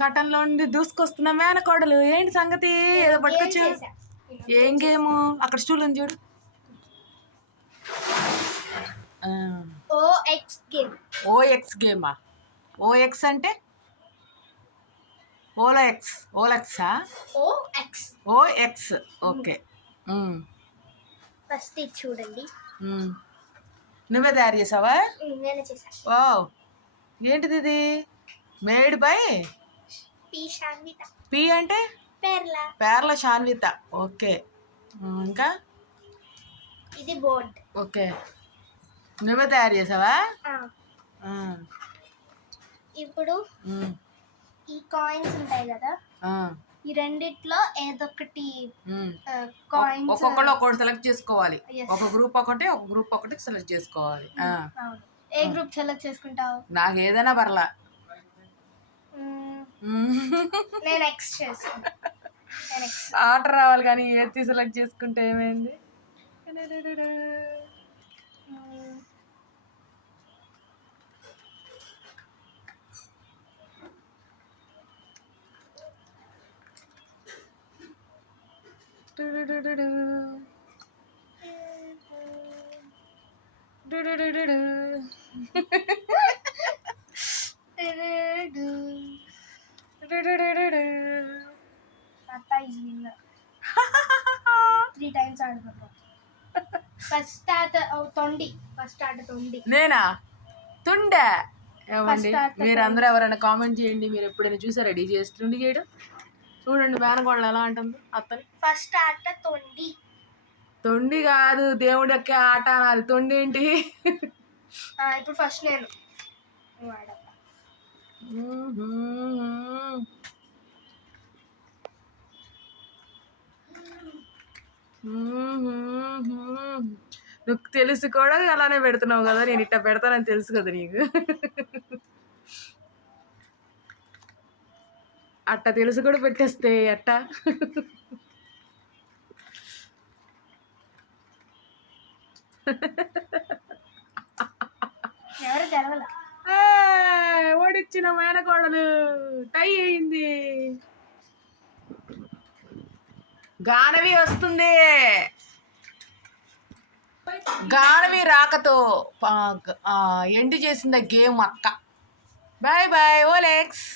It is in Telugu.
కటన్లో నుండి దూసుకొస్తున్న మేనకోడలు ఏంటి సంగతి? ఏదో పట్టుకొచ్చు. ఏం గేము? అక్కడ స్టూల్ ఉంది చూడు. ఓఎక్స్ గేమా? ఓఎక్స్ అంటే ఓలెక్సా? OX okay. ఫస్ట్ ఇది చూడండి. నువ్వే తయారు చేసావా? నేనే చేశాను. వావ్, ఏంటిది ఇది? మేడ్ బై పి అంటే పేర్ల శాన్విత. ఓకే, ఇంకా ఇది బోర్డ్. ఓకే, నువ్వే తయారు చేసావా? ఇప్పుడు ఈ కాయిన్స్ ఉంటాయి కదా, ఈ రెండిట్లో ఏదొకటి కాయిన్స్ ఒక్కొక్కళ్ళు ఒక్కొక్కటి సెలెక్ట్ చేసుకోవాలి. ఒక గ్రూప్ ఒకటి సెలెక్ట్ చేసుకోవాలి. ఏ గ్రూప్ సెలెక్ట్ చేసుకుంటావు? నాకు ఏదైనా పర్లా. నేను ఎక్స్ చేసుకుంటా. ఆట రావాలి కానీ ఏది సెలెక్ట్ చేసుకుంటే ఏమైంది? త్రీ టైమ్స్ ఆడుకుంటాం. ఫస్ట్ ఆట తొండి. నేనా? తుండే. ఏమండి మీరు అందరూ ఎవరైనా కామెంట్ చేయండి, మీరు ఎప్పుడైనా చూసారా రెడీ చేసి తుండి చేయడం? చూడండి మేనకోడలు ఎలా అంటుంది అత్తని. ఫస్ట్ ఆట తొండి. తొండి కాదు, దేవుడి యొక్క ఆట అనాలి. తొండి ఏంటి? ఇప్పుడు ఫస్ట్ నేను నువ్వు తెలుసు కూడా అలానే పెడుతున్నావు కదా, నేను ఇట్లా పెడతానని తెలుసు కదా నీకు. అట్ట తెలుసు కూడా పెట్టేస్తే అట్ట. ఓడిచ్చిన మేనకోడలు టై అయింది. గానవి వస్తుంది. గానవి రాకతో ఎండ్ చేసింది గేమ్ అక్క. Bye bye ఓలెక్స్.